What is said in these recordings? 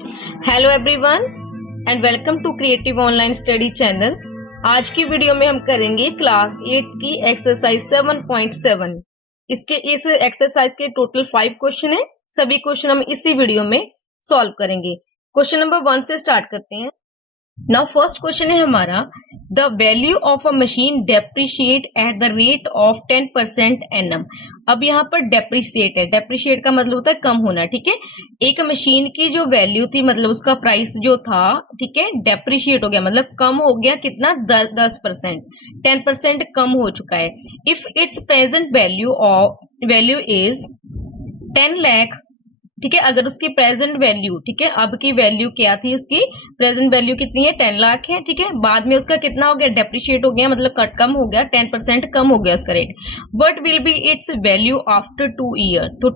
Hello everyone and welcome to creative online study channel. आज की video में हम करेंगे क्लास 8 की एक्सरसाइज 7.7। इस एक्सरसाइज के टोटल 5 क्वेश्चन है। सभी क्वेश्चन हम इसी वीडियो में सॉल्व करेंगे। क्वेश्चन नंबर 1 से स्टार्ट करते हैं। नाउ फर्स्ट क्वेश्चन है हमारा, the value of a machine depreciate at the rate of 10% annum. अब यहाँ पर डेप्रिशिएट है, डेप्रिशिएट का मतलब होता है कम होना, ठीक है। एक मशीन की जो वैल्यू थी, मतलब उसका प्राइस जो था, ठीक है, डेप्रिशिएट हो गया, मतलब कम हो गया। कितना? 10%, 10% कम हो चुका है। If it's present value is 10 lakh, ठीक है, अगर उसकी प्रेजेंट वैल्यू, ठीक है, अब की वैल्यू क्या थी, उसकी प्रेजेंट वैल्यू कितनी है? 10 लाख है, ठीक है। बाद में उसका कितना हो गया? डेप्रिशिएट हो गया, मतलब कट कम हो गया, 10% कम हो गया उसका rate. What will be it's value after 2 year, तो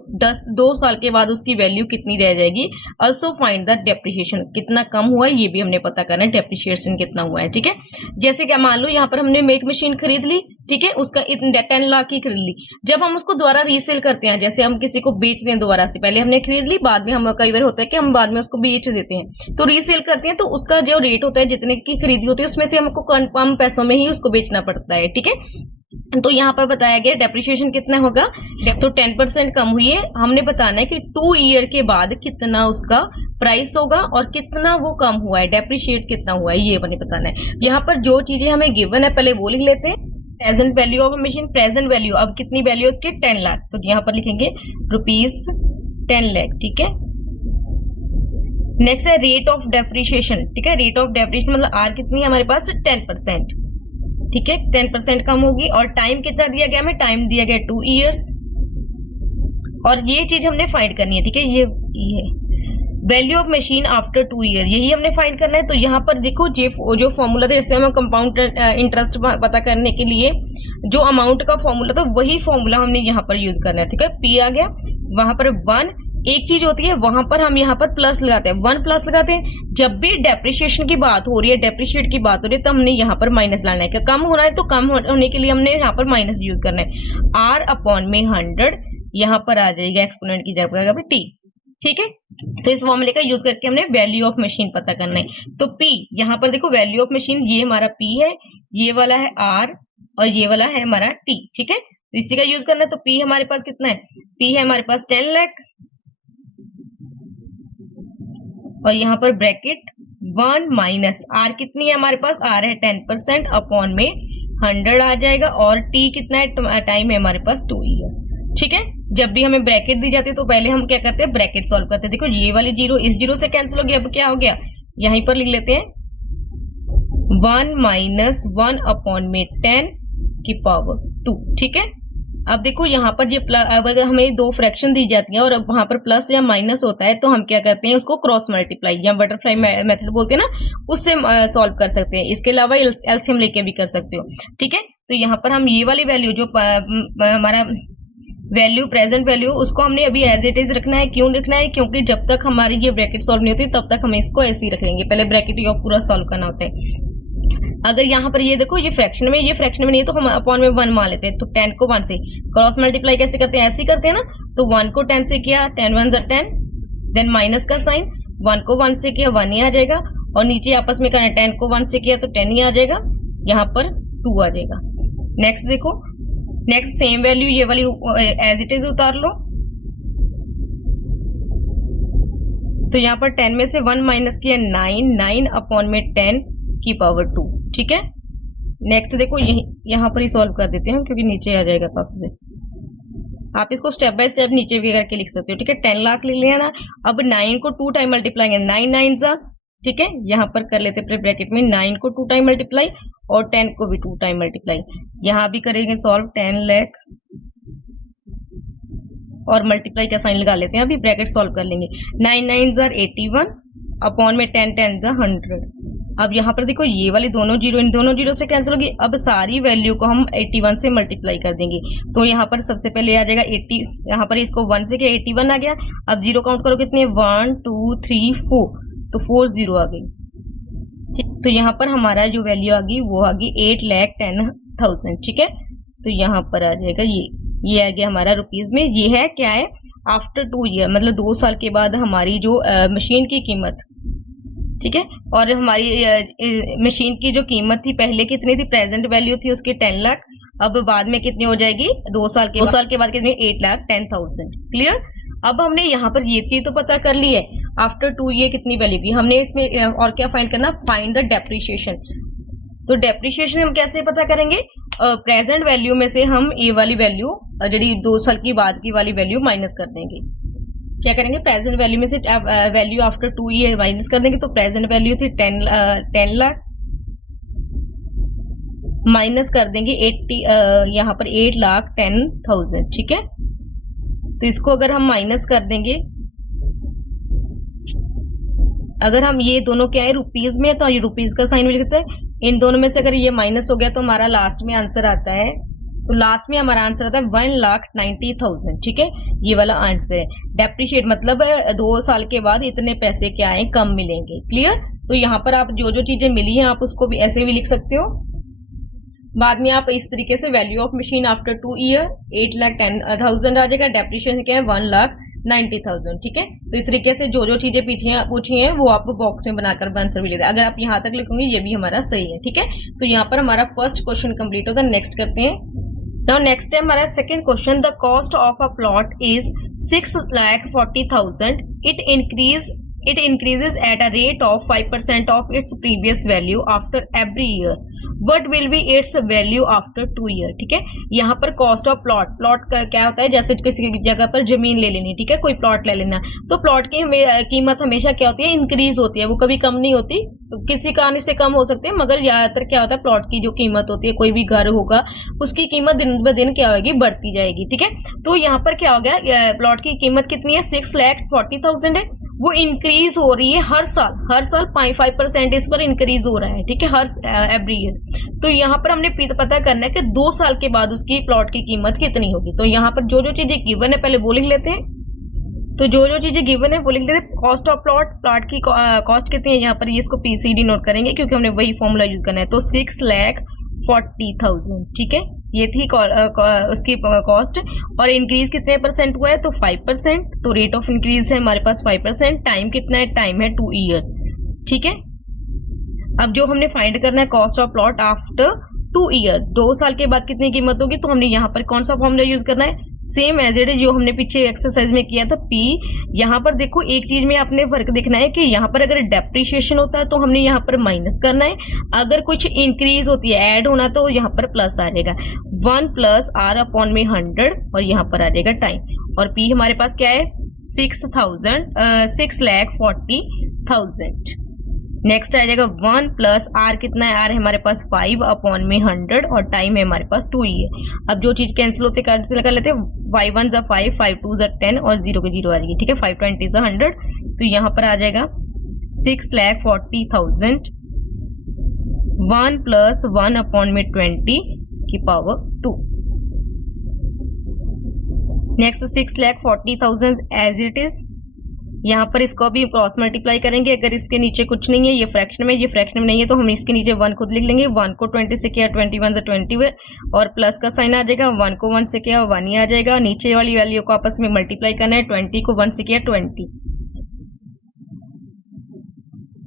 2 साल के बाद उसकी वैल्यू कितनी रह जाएगी। ऑल्सो फाइंड द डेप्रिशिएशन, कितना कम हुआ है ये भी हमने पता करना है, डेप्रिशिएशन कितना हुआ है, ठीक है। जैसे कि मान लो यहाँ पर हमने एक मशीन खरीद ली, ठीक है, उसका 10 लाख की खरीद ली। जब हम उसको दोबारा रीसेल करते हैं, जैसे हम किसी को बेचते हैं दोबारा से, पहले हमने खरीद ली, बाद में हम कई बार होता है कि हम बाद में उसको बेच देते हैं, तो रीसेल करते हैं, तो उसका जो रेट होता है, जितने की खरीदी होती है, उसमें से हमको कम पैसों में ही उसको बेचना पड़ता है, ठीक है। तो यहाँ पर बताया गया डेप्रिशिएशन कितना होगा, तो 10% कम हुई है। हमने बताना है कि 2 ईयर के बाद कितना उसका प्राइस होगा और कितना वो कम हुआ है, डेप्रिशिएट कितना हुआ है, ये हमें बताना है। यहाँ पर जो चीजें हमें गिवन है पहले वो लिख लेते हैं। Present value of machine, present value अब कितनी वैल्यू उसकी? 10 लाख, तो यहाँ पर लिखेंगे ₹10 लाख, ठीक है। नेक्स्ट है रेट ऑफ डेप्रिशिएशन, ठीक है। रेट ऑफ डेप्रिशिएशन मतलब आर कितनी है हमारे पास? 10%, ठीक है, 10% कम होगी। और टाइम कितना दिया गया हमें? टाइम दिया गया 2 ईयर्स, और ये चीज हमने फाइंड करनी है, ठीक है। ये value of machine after 2 year, यही हमने फाइंड करना है। तो यहाँ पर देखो जो फॉर्मूला था, जैसे हम कंपाउंड इंटरेस्ट पता करने के लिए जो अमाउंट का फॉर्मूला था, वही फॉर्मूला हमने यहाँ पर यूज करना है, ठीक है। पी आ गया, वहां पर 1 एक चीज होती है, वहां पर हम यहाँ पर प्लस लगाते हैं, 1 प्लस लगाते हैं। जब भी डेप्रिशिएशन की बात हो रही है, डेप्रिशिएट की बात हो रही है, तो हमने यहाँ पर माइनस लाना है। कम होना है तो कम होने के लिए हमने यहाँ पर माइनस यूज करना है। आर अपॉन में 100 यहाँ पर आ जाएगा एक्सपोनेंट की जगह पर टी, ठीक है। तो इस फॉर्मूले का यूज करके हमने वैल्यू ऑफ मशीन पता करना है। तो P, यहाँ पर देखो वैल्यू ऑफ मशीन, ये हमारा P है, ये वाला है R और ये वाला है हमारा T, ठीक है। तो इसी का यूज करना है। तो P हमारे पास कितना है? P है हमारे पास 10 लाख, और यहाँ पर ब्रैकेट 1 माइनस R कितनी है हमारे पास? R है 10%, अपॉन में 100 आ जाएगा, और T कितना है? टाइम है हमारे पास 2 ईयर, ठीक है। जब भी हमें ब्रैकेट दी जाती है तो पहले हम क्या करते हैं? ब्रैकेट सॉल्व करते हैं। देखो ये वाली जीरो इस जीरो से कैंसिल हो गया, अब क्या हो गया? यहीं पर लिख लेते हैं 1 माइनस 1 अपॉन में 10 की पावर 2, ठीक है। अब देखो यहाँ पर ये अगर हमें 2 फ्रैक्शन दी जाती है और अब वहां पर प्लस या माइनस होता है, तो हम क्या करते हैं? उसको क्रॉस मल्टीप्लाई या बटरफ्लाई मेथड बोलते हैं ना, उससे सॉल्व कर सकते हैं। इसके अलावा एलसीएम लेके भी कर सकते हो, ठीक है। तो यहाँ पर हम ये वाली वैल्यू जो हमारा वैल्यू, प्रेजेंट वैल्यू, उसको हमने अभी एज इट इज रखना है। क्यों रखना है? क्योंकि जब तक हमारी ये ब्रैकेट सॉल्व नहीं होती तब तक हमें इसको ऐसे ही रख लेंगे। पहले ब्रैकेट ही पूरा सॉल्व करना होता है। अगर यहाँ पर ये देखो, ये फ्रैक्शन में नहीं है, तो हम अपॉन में 1 मान लेते हैं। तो 10 को 1 से क्रॉस मल्टीप्लाई कैसे करते हैं? ऐसे ही करते हैं ना। तो 1 को 10 से किया, 10 1 10, देन माइनस का साइन, 1 को 1 से किया 1 ही आ जाएगा, और नीचे आपस में करना, 10 को 1 से किया तो 10 ही आ जाएगा, यहाँ पर 2 आ जाएगा। नेक्स्ट देखो, नेक्स्ट सेम वैल्यू ये वाली एज इट इज उतार लो। तो यहाँ पर 10 में से 1 माइनस किया 9 अपॉन में 10 की पावर 2, ठीक है। नेक्स्ट देखो, यहाँ पर ही सॉल्व कर देते हैं क्योंकि नीचे आ जाएगा काफी से। आप इसको स्टेप बाय स्टेप नीचे भी करके लिख सकते हो, ठीक है। 10 लाख लिख लिया ना। अब 9 को 2 टाइम मल्टीप्लाई, 9 9 जा, ठीक है। यहाँ पर कर लेते हैं ब्रैकेट में 9 को 2 टाइम मल्टीप्लाई और 10 को भी 2 टाइम मल्टीप्लाई। यहाँ भी करेंगे सॉल्व 10 लाख और मल्टीप्लाई का साइन लगा लेते हैं, अभी ब्रैकेट सॉल्व कर लेंगे। 9 9 जार 81 अपॉन में 10 10 जार 100। अब यहाँ पर देखो ये वाली दोनों जीरो इन दोनों जीरो से कैंसिल होगी। अब सारी वैल्यू को हम 81 से मल्टीप्लाई कर देंगे। तो यहाँ पर सबसे पहले आ जाएगा 80, यहाँ पर इसको 1 से किया 81 आ गया। अब जीरो काउंट करो कितने? 1 2 3 4, तो 4 जीरो आ गई, ठीक। तो यहाँ पर हमारा जो वैल्यू आ गई वो आ गई 8,10,000, ठीक है। तो यहाँ पर आ जाएगा ये आ गया हमारा रुपीज में। ये है क्या है? आफ्टर 2 ईयर, मतलब 2 साल के बाद हमारी जो मशीन की कीमत, ठीक है, और हमारी मशीन की जो कीमत थी पहले कितनी थी, प्रेजेंट वैल्यू थी उसकी 10 लाख, अब बाद में कितनी हो जाएगी, 2 साल के बाद कितनी, 8,10,000। क्लियर। अब हमने यहाँ पर ये चीज तो पता कर ली है, आफ्टर 2 ईयर कितनी वैल्यू की। हमने इसमें और क्या फाइंड करना, फाइंड द डेप्रिसिएशन। तो डेप्रिसिएशन हम कैसे पता करेंगे, प्रेजेंट वैल्यू में से हम ये वाली वैल्यू जी 2 साल की बाद की वाली वैल्यू माइनस कर देंगे। क्या करेंगे, प्रेजेंट वैल्यू में से वैल्यू आफ्टर 2 ईयर माइनस कर देंगे। तो प्रेजेंट वैल्यू थी 10 लाख, माइनस कर देंगे 80, यहाँ पर 8,10,000। ठीक है, तो इसको अगर हम माइनस कर देंगे, अगर हम ये दोनों क्या है रुपीज में है तो ये रुपीज का साइन भी लिखते हैं, इन दोनों में से अगर ये माइनस हो गया तो हमारा लास्ट में आंसर आता है, तो लास्ट में हमारा आंसर आता है 1,90,000। ठीक है, ये वाला आंसर है। डेप्रिशिएट मतलब 2 साल के बाद इतने पैसे क्या है कम मिलेंगे। क्लियर। तो यहाँ पर आप जो जो चीजें मिली हैं आप उसको भी ऐसे भी लिख सकते हो। बाद में आप इस तरीके से value of machine after 2 year 8,10,000 आ जाएगा, डेप्रिशिएशन क्या है 1,90,000। ठीक है, तो इस तरीके से जो जो चीजें पूछी हैं वो आप बॉक्स में बनाकर आंसर भी लेते हैं। अगर आप यहाँ तक लिखोगे ये भी हमारा सही है। ठीक है, तो यहाँ पर हमारा फर्स्ट क्वेश्चन कंप्लीट होता है। नेक्स्ट करते हैं। नाउ नेक्स्ट है हमारा second question, the cost of a plot is 6,40,000, it increases at a rate of 5% of its previous value after every year. What will be its value after 2 year? ठीक है, यहाँ पर cost of plot का क्या होता है, जैसे किसी जगह पर जमीन ले लेनी, ठीक है, कोई प्लॉट ले लेना, तो प्लॉट की कीमत हमेशा क्या होती है, इंक्रीज होती है, वो कभी कम नहीं होती। किसी कारण से कम हो सकती है, मगर ज्यादातर क्या होता है प्लॉट की जो कीमत होती है, कोई भी घर होगा उसकी कीमत दिन ब दिन क्या होगी, बढ़ती जाएगी। ठीक है, तो यहाँ पर क्या हो गया, प्लॉट की कीमत कितनी है, 6,40,000 है, वो इंक्रीज हो रही है हर साल 5% इस पर इंक्रीज हो रहा है। ठीक है, हर एवरी ईयर। तो यहाँ पर हमने पता करना है कि 2 साल के बाद उसकी प्लॉट की कीमत कितनी होगी। तो यहाँ पर जो जो चीजें गिवन है पहले वो लिख लेते हैं। तो जो जो चीजें गिवन है वो लिख लेते हैं। कॉस्ट ऑफ प्लॉट की कॉस्ट कितनी है, यहाँ पर ये इसको PCD नोट करेंगे क्योंकि हमने वही फॉर्मूला यूज करना है। तो 6,40,000। ठीक है, ये थी उसकी कॉस्ट, और इंक्रीज कितने परसेंट हुआ है, तो 5%। तो रेट ऑफ इंक्रीज है हमारे पास 5%। टाइम कितना है, टाइम है 2 ईयर्स। ठीक है, अब जो हमने फाइंड करना है cost of plot after 2 year, 2 साल के बाद कितनी कीमत होगी, तो हमने यहाँ पर कौन सा फॉर्मूला यूज करना है, सेम एज इट इज जो हमने पीछे एक्सरसाइज में किया था, P। यहाँ पर देखो एक चीज में आपने फर्क देखना है कि यहाँ पर अगर डेप्रिशिएशन होता है तो हमने यहाँ पर माइनस करना है, अगर कुछ इंक्रीज होती है ऐड होना तो यहाँ पर प्लस आ जाएगा, 1 + R/100, और यहाँ पर आ जाएगा टाइम, और P हमारे पास क्या है 6,40,000। नेक्स्ट आ जाएगा 1 + R, कितना है, R है हमारे पास 5/100, और टाइम है हमारे पास 2 ईयर। अब जो चीज कैंसिल होते कैंसिल कर लेते हैं, 5 1 = 5, 5 2 = 10, और 0 की 0 आ जाएगी। ठीक है, 5 20 = 100, तो यहाँ पर आ जाएगा 6,40,000, 1 + 1/20 की power 2। Next 6,40,000 as it is, यहाँ पर इसको भी क्रॉस मल्टीप्लाई करेंगे। अगर इसके नीचे कुछ नहीं है, ये फ्रैक्शन में, ये फ्रैक्शन में नहीं है, तो हम इसके नीचे 1 खुद लिख लेंगे। 1 को 20 से किया 21 = 20, और प्लस का साइन आ जाएगा। 1 को 1 से किया 1 ही आ जाएगा। नीचे वाली वैल्यू को आपस में मल्टीप्लाई करना है, 20 को 1 से किया 20।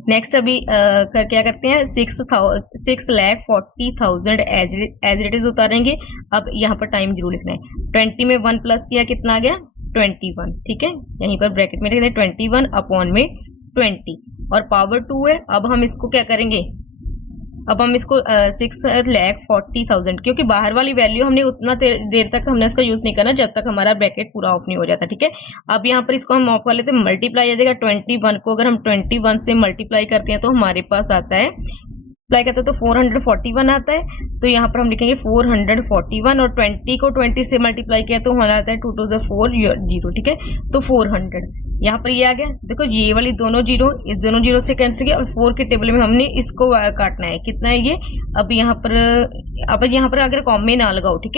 नेक्स्ट अभी क्या करते हैं, 6,40,000 एज इट इज उतारेंगे। अब यहाँ पर टाइम जरूर लिखना है। 20 में 1 प्लस किया कितना आ गया, 21। ठीक है, यहीं पर ब्रैकेट में लिख दें 21/20, और पावर 2 है। अब हम इसको क्या करेंगे, अब हम इसको 6,40,000, क्योंकि बाहर वाली वैल्यू हमने उतना देर तक हमने इसका यूज नहीं करना जब तक हमारा ब्रैकेट पूरा ऑफ नहीं हो जाता। ठीक है, अब यहाँ पर इसको हम ऑफ कर लेते हैं, मल्टीप्लाई आ जाएगा। 21 को अगर हम 21 से मल्टीप्लाई करते हैं तो हमारे पास आता है, अप्लाई करते हैं तो 441 आता है। तो यहाँ पर हम लिखेंगे 441, और 20 को 20 से मल्टीप्लाई किया तो हमारा आता है 2 2 = 4 0। ठीक है, तो 400 यहाँ पर ये आ गया। देखो ये वाली दोनों जीरो इस दोनों जीरो से कैंसिल किया, और 4 के टेबल में हमने इसको काटना है। कितना है ये, अब यहाँ पर अगर कॉम में ना लगाओ। ठीक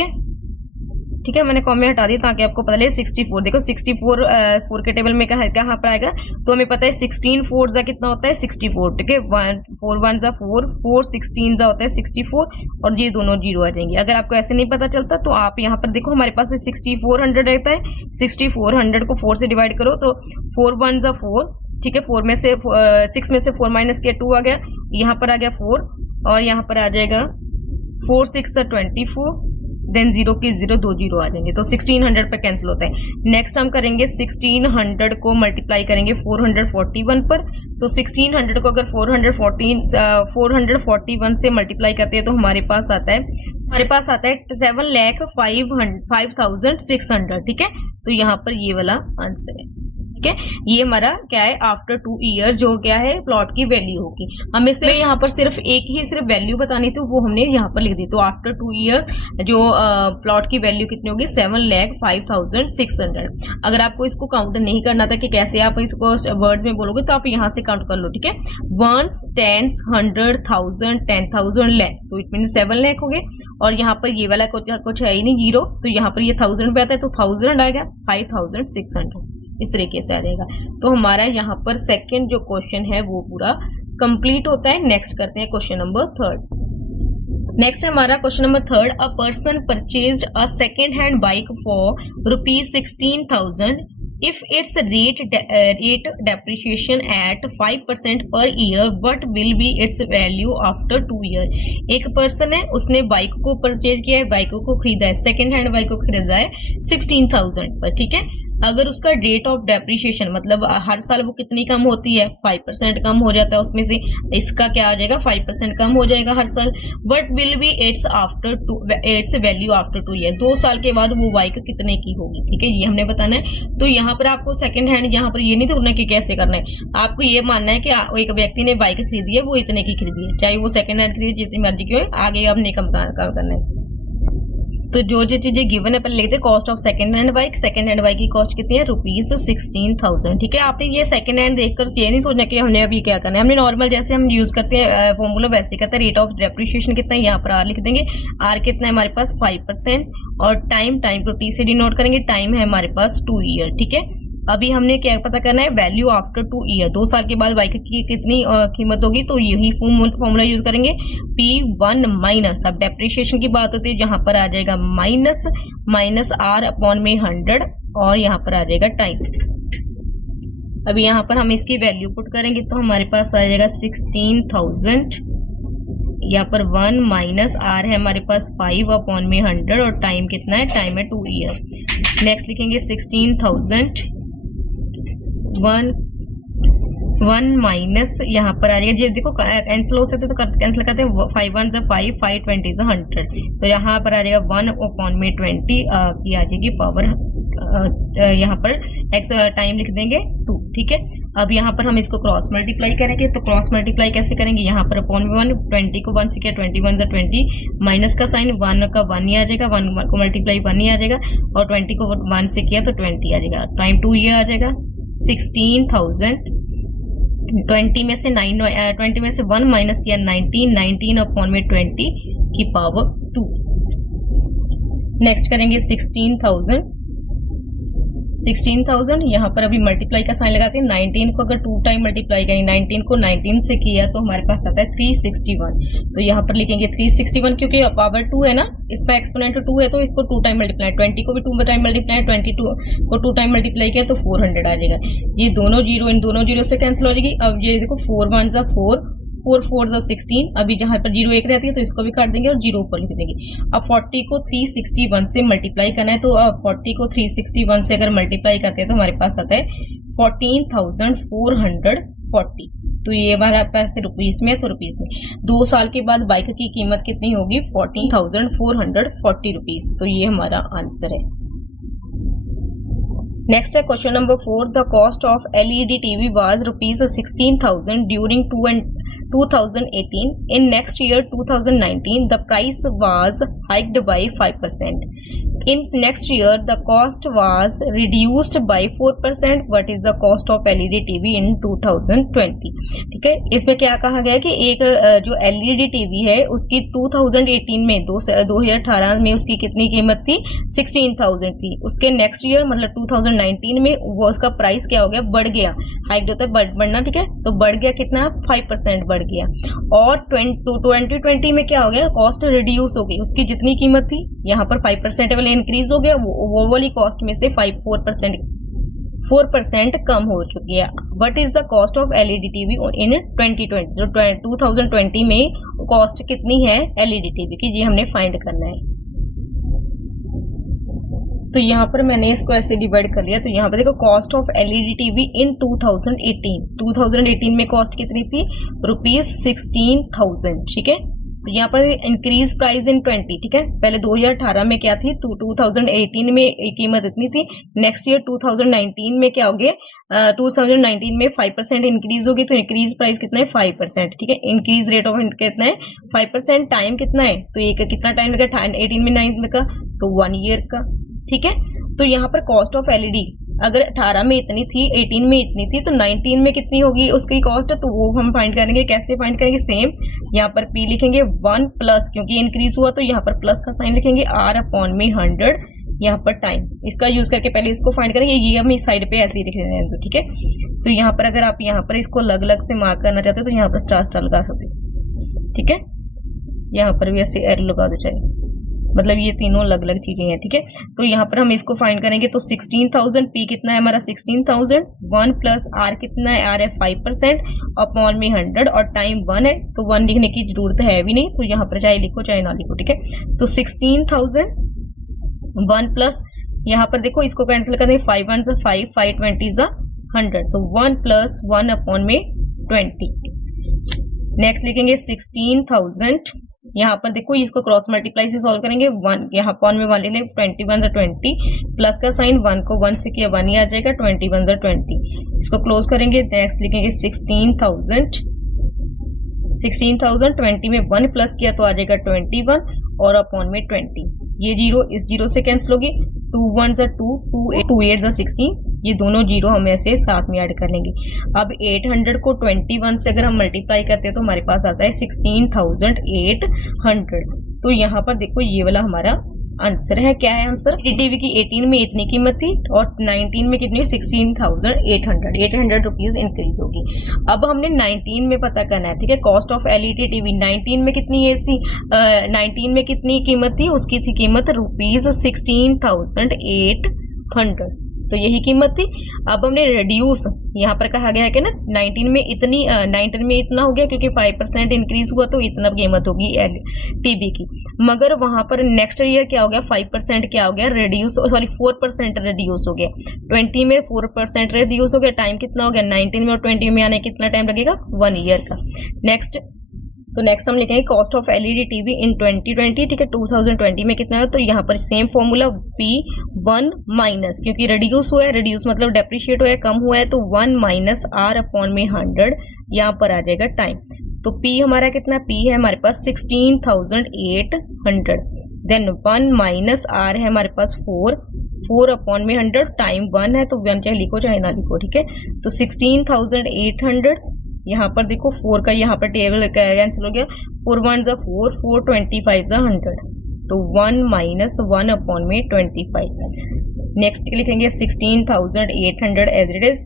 ठीक है, मैंने कॉमा हटा दिया ताकि आपको पता लगे 64। देखो 64 4 के टेबल में कहाँ पर आएगा, तो हमें पता है 16 4 जा कितना होता है 64, ठीक है, 4 1 जा 4 4 16 जा होता है 64 और ये दोनों जीरो आ जाएंगे। अगर आपको ऐसे नहीं पता चलता तो आप यहाँ पर देखो हमारे पास 6400 रहता है, 6400 को 4 से डिवाइड करो तो 4 1 जा 4, ठीक है, 4 में से 6 में से 4 माइनस किया 2 आ गया, यहाँ पर आ गया 4 और यहाँ पर आ जाएगा 4 6 24, देन 0 की 0 2 जीरो आ जाएंगे, तो 1600 पे कैंसिल होता है। नेक्स्ट हम करेंगे 1600 को मल्टीप्लाई करेंगे 441 पर, तो 1600 को अगर 441 से मल्टीप्लाई करते हैं तो हमारे पास आता है 7,05,600, ठीक है, तो यहाँ पर ये वाला आंसर है, ठीक है। ये हमारा क्या है, आफ्टर 2 ईयर जो क्या है प्लॉट की वैल्यू होगी। हमें सिर्फ यहाँ पर सिर्फ वैल्यू बतानी थी, वो हमने यहाँ पर लिख दी। तो आफ्टर 2 ईयर्स जो प्लॉट की वैल्यू कितनी होगी 7,05,600। अगर आपको इसको काउंट नहीं करना था कि कैसे आप इसको वर्ड्स में बोलोगे तो आप यहाँ से काउंट कर लो, ठीक है। 1 10 100 1000 10,000 लाख, तो इट मीन 7 लाख हो गए। और यहाँ पर ये वाला कुछ है ही नहीं जीरो, तो यहाँ पर ये 1000 पे आता है तो 1000 आएगा, 5,600 इस तरीके से आ जाएगा। तो हमारा यहाँ पर सेकंड जो क्वेश्चन है वो पूरा कंप्लीट होता है। नेक्स्ट करते हैं क्वेश्चन नंबर 3। नेक्स्ट है हमारा question number 3। A person purchased a second hand bike for ₹16,000 if its rate depreciation at 5% per year, what will be its value after 2 year? एक पर्सन है, उसने बाइक को परचेज किया है, बाइक को खरीदा है, सेकेंड हैंड बाइक को खरीदा है 16,000 पर, ठीक है। अगर उसका रेट ऑफ डेप्रिसिएशन मतलब हर साल वो कितनी कम होती है 5% कम हो जाता है, उसमें से इसका क्या आ जाएगा 5% कम हो जाएगा हर साल। What will be it's value after 2 year, 2 साल के बाद वो बाइक कितने की होगी, ठीक है, ये हमने बताना है। तो यहाँ पर आपको सेकंड हैंड यहाँ पर ये नहीं ढूंढना कि कैसे करना है, आपको ये मानना है कि एक व्यक्ति ने बाइक खरीदी है, वो इतने की खरीदी है, चाहे वो सेकंड हैंड खरीदी जितनी मर्जी की हो, आगे हमने कम करना है। तो जो चीजें गिवन है पहले लिखते हैं। Cost of second hand bike की कॉस्ट कितनी है ₹16,000, ठीक है। आपने ये सेकंड हैंड देखकर ये नहीं सोचना कि हमने अभी क्या करना है, हमने नॉर्मल जैसे हम यूज करते हैं फॉर्मूला वैसे करते हैं। रेट ऑफ डेप्रिसिएशन कितना है, यहाँ पर आर लिख देंगे, आर कितना है हमारे पास 5%, और टाइम को टी से डिनोट करेंगे, टाइम है हमारे पास 2 ईयर, ठीक है। अभी हमने क्या पता करना है, वैल्यू आफ्टर 2 ईयर, 2 साल के बाद बाइक की कितनी कीमत होगी, तो यही फॉर्मूला यूज करेंगे P1 माइनस, अब डेप्रिसिएशन की बात होती है जहां पर आ जाएगा माइनस R अपॉन में 100, और यहाँ पर आ जाएगा टाइम। अभी यहाँ पर हम इसकी वैल्यू पुट करेंगे तो हमारे पास आ जाएगा 16,000, यहाँ पर 1 माइनस R है हमारे पास 5 अपॉन में 100, और टाइम कितना है, टाइम है 2 ईयर। नेक्स्ट लिखेंगे 16,000 1 माइनस, यहाँ पर आ जाएगा, देखो कैंसिल हो सकते तो कैंसिल करते हैं, 5 1 जा 5 5 20 जा 100, तो यहाँ पर आ जाएगा 1 अपॉन में 20 की आ जाएगी पावर, यहाँ पर टाइम लिख देंगे 2, ठीक है। अब यहाँ पर हम इसको क्रॉस मल्टीप्लाई करेंगे, तो क्रॉस मल्टीप्लाई कैसे करेंगे, यहाँ पर अपॉन में 1, 20 को 1 से किया 21 जा 20, माइनस का साइन 1 का 1 ही आ जाएगा, 1 को मल्टीप्लाई 1 ही आ जाएगा, और 20 को 1 से किया तो 20 आ जाएगा, टाइम 2 ये आ जाएगा। 16,000 20 में से 1 माइनस किया 19 अपॉन में 20 की पावर 2। नेक्स्ट करेंगे 16,000 यहाँ पर अभी मल्टीप्लाई का साइन लगाते हैं, 19 को अगर 2 टाइम मल्टीप्लाई करेंगे, 19 को 19 से किया तो हमारे पास आता है 361, तो यहाँ पर लिखेंगे 361, क्योंकि पावर 2 है ना, इसका एक्सपोनेंट 2 है तो इसको 2 टाइम मल्टीप्लाई, 20 को भी 2 टाइम मल्टीप्लाई, 22 को 2 टाइम मल्टीप्लाई किया तो 400 आ जाएगा। ये दोनों जीरो इन दोनों जीरो से कैंसिल हो जाएगी। अब ये देखो 4 1 जा 4 4 4 जा 16, अभी जहां पर 0 1 रहती है तो इसको भी काट देंगे और 0 ऊपर लिख देंगे। अब 40 को 361 से मल्टीप्लाई करना है, तो अब 40 को 361 से अगर मल्टीप्लाई करते हैं तो हमारे पास आता है 14,440, तो ये हमारा पैसे रुपीज में है, तो रुपीज में 2 साल के बाद बाइक की कीमत कितनी होगी 14,440 रुपीज, तो ये हमारा आंसर है। नेक्स्ट है question number 4। The cost of LED TV was ₹16,000 during 2018. In next year 2019, the price was hiked by 5%. In next year, the cost was reduced by 4%. What is the cost of LED TV in 2020? ठीक है, इसमें क्या कहा गया कि एक जो LED TV है उसकी 2018 में 2018 में उसकी कितनी कीमत थी, 16,000 थी। उसके नेक्स्ट ईयर मतलब 2019 में वो उसका प्राइस क्या हो गया, बढ़ गया। हाइक होता है बढ़ना, ठीक है, तो बढ़ गया कितना, 5% बढ़ गया। और 2020 में क्या हो गया, कॉस्ट रिड्यूस हो गई। उसकी जितनी कीमत थी यहाँ पर 5% वाले इंक्रीज हो गया, वो वाली कॉस्ट में से 4% कम हो चुकी है। What is the cost of LED TV इन 2020? जो 2020 में कॉस्ट कितनी है LED TV की, ये हमने फाइंड करना है। तो यहाँ पर मैंने इसको ऐसे डिवाइड कर लिया। तो यहाँ पर देखो कॉस्ट ऑफ LED TV इन 2018 में कॉस्ट कितनी थी, ₹16,000, ठीक है। तो यहाँ पर इंक्रीज प्राइस इन 20, ठीक है, पहले 2018 में क्या थी, तो 2018 में कीमत इतनी थी। नेक्स्ट ईयर 2019 में क्या हो गया, 2019 में 5% इंक्रीज होगी, तो इंक्रीज प्राइस कितना है, 5%, ठीक है। इंक्रीज रेट ऑफ कितना है, 5%। टाइम कितना है, तो एक कितना टाइम लगा, 18 में 9 का, तो 1 ईयर का, ठीक है। तो यहाँ पर कॉस्ट ऑफ LED अगर 18 में इतनी थी, 18 में इतनी थी, तो 19 में कितनी होगी उसकी कॉस्ट, तो वो हम फाइंड करेंगे। कैसे फाइंड करेंगे, सेम यहाँ पर P लिखेंगे 1 प्लस, क्योंकि इंक्रीज हुआ तो यहाँ पर प्लस का साइन लिखेंगे, R/100 यहाँ पर टाइम। इसका यूज करके पहले इसको फाइंड करेंगे, ये हम इस साइड पे ऐसे ही लिख रहे हैं, तो ठीक है। तो यहाँ पर अगर आप यहाँ पर इसको अलग अलग से मार्क करना चाहते हो तो यहाँ पर स्टार लगा सकते हो, ठीक है। यहाँ पर भी ऐसे एरो लगा दो चाहे, मतलब ये तीनों अलग अलग चीजें हैं, ठीक है। तो यहाँ पर हम इसको फाइंड करेंगे, तो 16,000, P कितना है हमारा 16,000, 1 प्लस R कितना है, R है 5% अपॉन में 100, और टाइम 1 है, तो 1 लिखने की जरूरत है भी नहीं, तो यहाँ पर चाहे लिखो चाहे ना लिखो, ठीक है। तो 16,000 1 प्लस, यहाँ पर देखो इसको कैंसिल कर देंगे, 5 1 5, 5 20 100, तो 1 प्लस 1 अपॉन में 20। नेक्स्ट लिखेंगे 16,000, यहाँ पर देखो इसको क्रॉस मल्टीप्लाई से सॉल्व करेंगे, 1 यहाँ अपॉन में 1 ले लेंगे, 21 20, प्लस का साइन 1 को 1 से किया 1 ही आ जाएगा, 21 20, इसको क्लोज करेंगे। नेक्स्ट लिखेंगे 16,000 20 में 1 प्लस किया तो आ जाएगा 21, और अपॉन में 20, ये जीरो इस जीरो से कैंसिल होगी, 2 1 2, 2 8 16, ये दोनों जीरो हम ऐसे साथ में ऐड कर लेंगे। अब 800 को 21 से अगर हम मल्टीप्लाई करते हैं तो हमारे पास आता है 16,800। तो यहाँ पर देखो ये वाला हमारा आंसर है। क्या है आंसर, टीवी की 18 में इतनी कीमत थी और 19 में कितनी, 16,800, 800 रुपीज इंक्रीज होगी। अब हमने 19 में पता करना है, ठीक है। कॉस्ट ऑफ LED TV 19 में कितनी है, 19 में कितनी कीमत थी, उसकी थी कीमत ₹16,800, तो यही कीमत थी। अब हमने रिड्यूस, यहाँ पर कहा गया है कि ना 19 में इतना हो गया क्योंकि 5% इंक्रीज हुआ तो इतना कीमत होगी टीवी की। मगर वहां पर नेक्स्ट ईयर क्या हो गया, 5% क्या हो गया, रिड्यूस, सॉरी 4% रिड्यूस हो गया। 20 में 4% रिड्यूस हो गया, टाइम कितना हो गया, 19 में और 20 में आने कितना टाइम लगेगा, 1 ईयर का। नेक्स्ट हम लिखेंगे कॉस्ट ऑफ LED TV इन 2020, ठीक है। 2020 में कितना है, तो यहाँ पर सेम फॉर्मूला P1 माइनस, क्योंकि रिड्यूस हुआ है, रिड्यूस मतलब डेप्रिशिएट हुआ है, कम हुआ है, तो 1 माइनस R अपॉन में 100, यहाँ पर आ जाएगा टाइम। तो P हमारा कितना, P है हमारे पास 16,800, देन 1 माइनस R है हमारे पास 4 अपॉन में 100, टाइम 1 है, तो 1 चाहे लिखो चाहे ना लिखो, ठीक है। तो 16,800, यहाँ पर देखो 4 का यहाँ पर टेबल कैंसिल हो गया, 4 1 4, 4 25 100, तो 1 माइनस 1 अपॉन में 25। नेक्स्ट लिखेंगे 16,800 एज इट इज।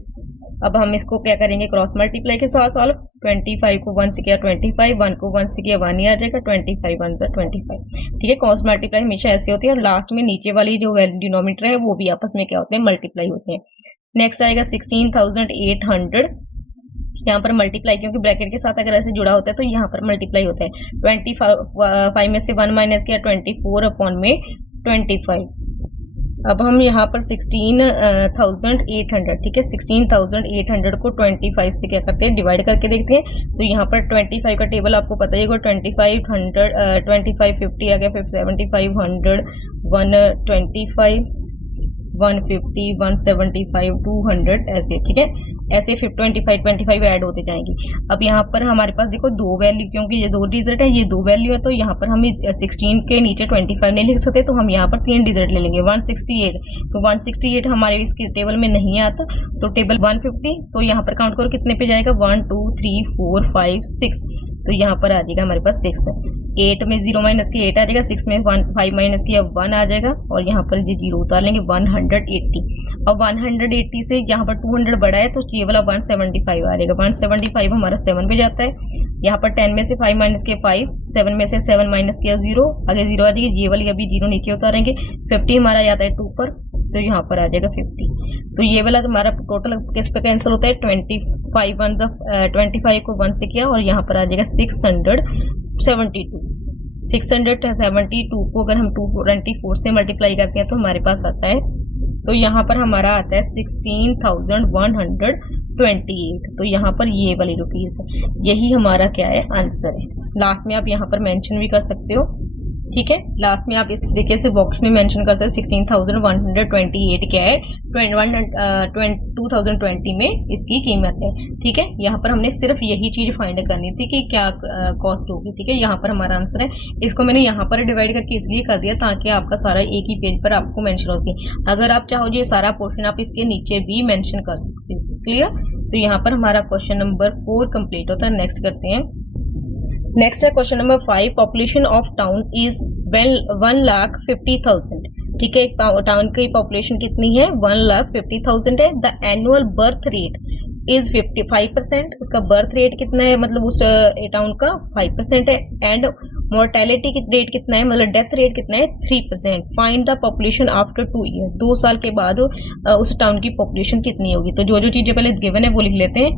अब हम इसको क्या करेंगे, क्रॉस मल्टीप्लाई के साथ सॉल्व। 25 को 1 से किया 25, 1 को 1 से किया 1 ही आ जाएगा, 25 1 25, ठीक है। क्रॉस मल्टीप्लाई हमेशा ऐसे होती है, और लास्ट में नीचे वाली जो डिनोमिनेटर है वो भी आपस में क्या होते हैं, मल्टीप्लाई होते हैं। नेक्स्ट आएगा 16,800, यहाँ पर मल्टीप्लाई, क्योंकि ब्रैकेट के साथ अगर ऐसे जुड़ा होता है तो यहाँ पर मल्टीप्लाई होता है। 25 में से 1 माइनस किया, 24 अपॉन में 25। अब हम यहाँ पर 16,800, ठीक है, 16,800 को 25 से क्या करते हैं, डिवाइड करके देखते हैं। तो यहाँ पर 25 का टेबल आपको पता ही होगा, 25 100, 25 50 आ गया, 75 100, 125 150 175 200 ऐसे, ठीक है। ऐसे 25 ऐड होते जाएंगी। अब यहाँ पर हमारे पास देखो दो वैल्यू, क्योंकि ये 2 डिजिट है, ये 2 वैल्यू है, तो यहाँ पर हम 16 के नीचे 25 नहीं लिख सकते, तो हम यहाँ पर 3 डिजिट ले लेंगे 168। तो 168 हमारे इसके टेबल में नहीं आता, तो टेबल 150, तो यहाँ पर काउंट करो कितने पे जाएगा, 1 2 3 4 5 6, तो यहाँ पर आ जाएगा हमारे पास 6 है। 8 में 0 माइनस के 8 आ जाएगा, 6 में 5 माइनस के 1 आ जाएगा, और यहाँ पर ये 0 उतार लेंगे 180। अब 180 से यहाँ पर 200 बढ़ा है, तो ये वाला 175 आ जाएगा। 175 हमारा 7 पे जाता है। यहाँ पर 10 में से 5 माइनस के 5, 7 में से 7 माइनस किया 0, आगे 0 आ जाएगी, ये वाली अभी 0 नीचे उतारेंगे। 50 हमारा जाता है 2 पर, तो यहाँ पर आ जाएगा 50। तो ये वाला तुम्हारा टोटल किस पे कैंसिल होता है, 25 वन 25 को 1 से किया, और यहाँ पर आ जाएगा 672। 672 को अगर हम 224 से मल्टीप्लाई करते हैं तो हमारे पास आता है, तो यहाँ पर हमारा आता है 16,128। तो यहाँ पर ये वाली रुपीज है, यही हमारा क्या है, आंसर है। लास्ट में आप यहाँ पर मेंशन भी कर सकते हो, ठीक है। लास्ट में आप इस तरीके से बॉक्स में मेंशन कर सकते हैं 16,128 क्या है, 2020 में इसकी कीमत है, ठीक है। यहाँ पर हमने सिर्फ यही चीज फाइंड करनी थी कि क्या कॉस्ट होगी, ठीक है। यहाँ पर हमारा आंसर है। इसको मैंने यहाँ पर डिवाइड करके इसलिए कर दिया ताकि आपका सारा एक ही पेज पर आपको मेंशन हो सके। अगर आप चाहो ये सारा पोर्शन आप इसके नीचे भी मेंशन कर सकते हो, क्लियर। तो यहाँ पर हमारा क्वेश्चन नंबर 4 कंप्लीट होता है। नेक्स्ट करते हैं। नेक्स्ट है question number 5। Population of town is 1,50,000, ठीक है। टाउन की पॉपुलेशन कितनी है, 1,50,000 है। The annual birth rate is 55%, उसका बर्थ रेट कितना है, मतलब उस टाउन का 5% है। एंड मोर्टेलिटी रेट कितना है, मतलब डेथ रेट कितना है, 3%। Find the population after 2 year, 2 साल के बाद उस टाउन की पॉपुलेशन कितनी होगी। तो जो जो चीजें पहले गिवन है वो लिख लेते हैं।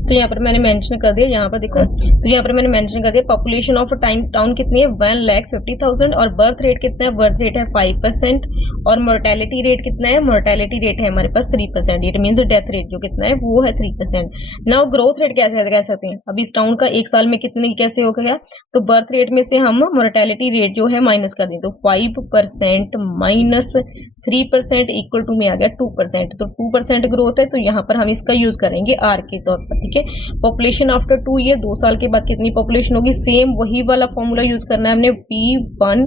तो यहाँ पर मैंने मेंशन कर दिया, यहाँ पर देखो, तो यहाँ पर मैंने मेंशन कर दिया पॉपुलेशन ऑफ टाउन कितनी है, 1,50,000, और बर्थ रेट कितना है, बर्थ रेट है 5%, और मोर्टेलिटी रेट कितना है, मोर्टेलिटी रेट है हमारे पास 3%। इट मीन्स डेथ रेट जो कितना है वो है 3%। नाउ ग्रोथ रेट कैसे कह सकते हैं, अब इस टाउन का 1 साल में कितनी कैसे हो गया, तो बर्थ रेट में से हम मोर्टेलिटी रेट जो है माइनस कर दें, तो 5% माइनस 3% इक्वल टू में आ गया 2%। तो 2% ग्रोथ है, तो यहाँ पर हम इसका यूज करेंगे आर के तौर पर, ठीक है। पॉपुलेशन आफ्टर 2 ईयर, 2 साल के बाद कितनी पॉपुलेशन होगी, सेम वही वाला फॉर्मूला यूज करना है हमने। P1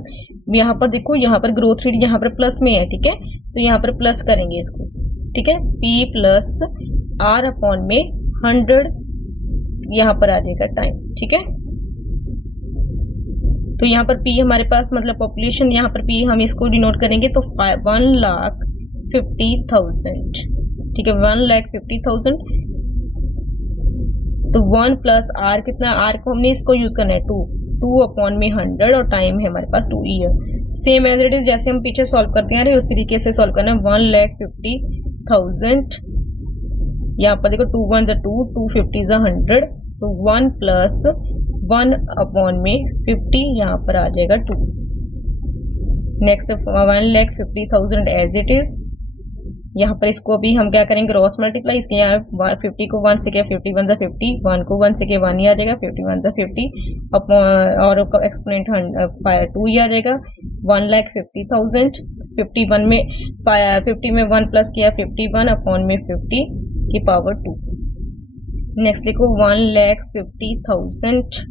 यहाँ पर देखो, यहाँ पर ग्रोथ रेट यहाँ पर प्लस में है, ठीक है, तो यहाँ पर प्लस करेंगे इसको, ठीक है। P प्लस R अपॉन में 100 यहाँ पर आ जाएगा टाइम, ठीक है। तो यहाँ पर P हमारे पास मतलब पॉपुलेशन, यहाँ पर P हम इसको डिनोट करेंगे तो 1,50,000, ठीक है, 1,50,000। तो 1 प्लस R कितना, R को हमने इसको यूज करना है 2 अपॉन में 100, और टाइम है हमारे पास 2 year. Same as it is जैसे हम पीछे सॉल्व करते हैं उस तरीके से सॉल्व करना है। 1,50,000, यहाँ पर देखो 2 1 2, 2 50 100, तो 1 प्लस 1 अपॉन में 50, यहाँ पर आ जाएगा 2। नेक्स्ट 1,50,000 एज इट इज, यहाँ पर इसको भी हम क्या करेंगे, क्रॉस मल्टीप्लाई। इसके यहाँ 50 को 1 से किया, 50 1 50, 1 को 1 से किया 1 ही आ जाएगा, 50 1 50 और एक्सपोनेंट 2 ही आ जाएगा। 1,50,000, 51 में 50 में 1 प्लस किया 51 अपॉन में 50 की पावर 2। नेक्स्ट देखो 1,50,000,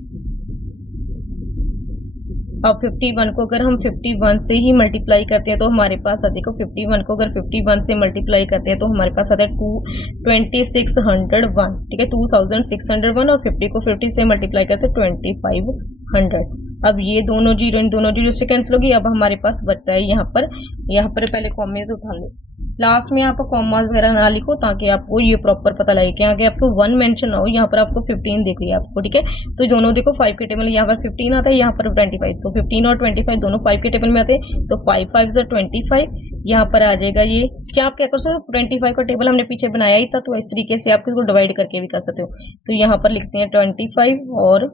अब 51 को अगर हम 51 से ही मल्टीप्लाई करते हैं तो हमारे पास देखो 51 को अगर 51 से मल्टीप्लाई करते हैं तो हमारे पास आता है 2601, ठीक है, 2601, और 50 को 50 से मल्टीप्लाई करते हैं 2500। अब ये दोनों जीरो इन दोनों जीरो से कैंसिल होगी। अब हमारे पास बचता है यहाँ पर पहले कॉमेज उठा लो, लास्ट में आपको कॉमास वगैरह ना लिखो ताकि आपको ये प्रॉपर पता लगे कि आगे आपको 1 मेंशन हो। यहाँ पर आपको 15 दिख रही है आपको, ठीक है। तो दोनों देखो 5 के टेबल, यहाँ पर 15 आता है, यहाँ पर 25, तो 15 और 25 दोनों 5 के टेबल में आते हैं, तो 5 5 से 25, यहाँ पर आ जाएगा ये। क्या आप क्या कर सकते हो, 25 का टेबल हमने पीछे बनाया ही था, तो इस तरीके से आप इसको डिवाइड करके भी कर सकते हो। तो यहाँ पर लिखते हैं 25 और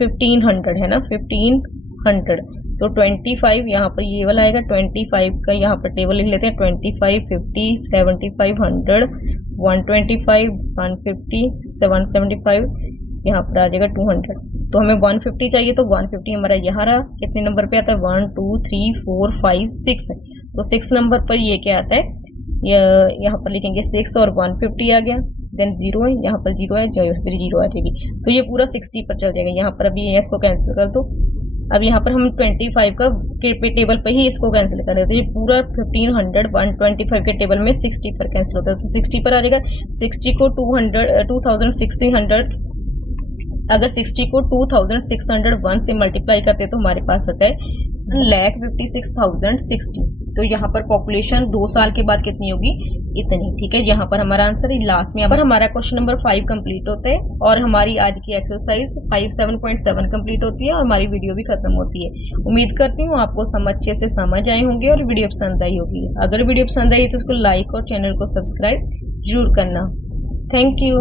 1500 है ना, 1500, तो 25 यहाँ पर ये वाला आएगा, 25 का यहाँ पर टेबल लिख लेते हैं, 25 50 75 100 125 150 775, यहाँ पर आ जाएगा 200। तो हमें 150 चाहिए, तो 150 हमारा यहाँ रहा। कितने नंबर पे आता है, 1 2 3 4 5 6, तो 6 नंबर पर ये क्या आता है, यहाँ पर लिखेंगे 6 और 150 आ गया। देन 0 है, यहाँ पर 0 है, फिर 0 आ जाएगी। तो ये पूरा 60 पर चल जाएगा। यहाँ पर अभी इसको कैंसिल कर दो। अब यहाँ पर हम 25 का के टेबल पे ही इसको कैंसिल कर देते हैं। पूरा 1500 125 के टेबल में 60 पर कैंसिल होता है, तो 60 पर आ जाएगा। 60 को 2600, अगर 60 को 2601 से मल्टीप्लाई करते हैं तो हमारे पास आता है 1,56,060। तो यहाँ पर पॉपुलेशन 2 साल के बाद कितनी होगी, इतनी। ठीक है, यहाँ पर हमारा आंसर है। लास्ट में हमारा क्वेश्चन नंबर 5 कंप्लीट होता है और हमारी आज की एक्सरसाइज 57.7 कंप्लीट होती है और हमारी वीडियो भी खत्म होती है। उम्मीद करती हूँ आपको अच्छे से समझ आए होंगे और वीडियो पसंद आई होगी। अगर वीडियो पसंद आई तो उसको लाइक और चैनल को सब्सक्राइब जरूर करना। Thank you.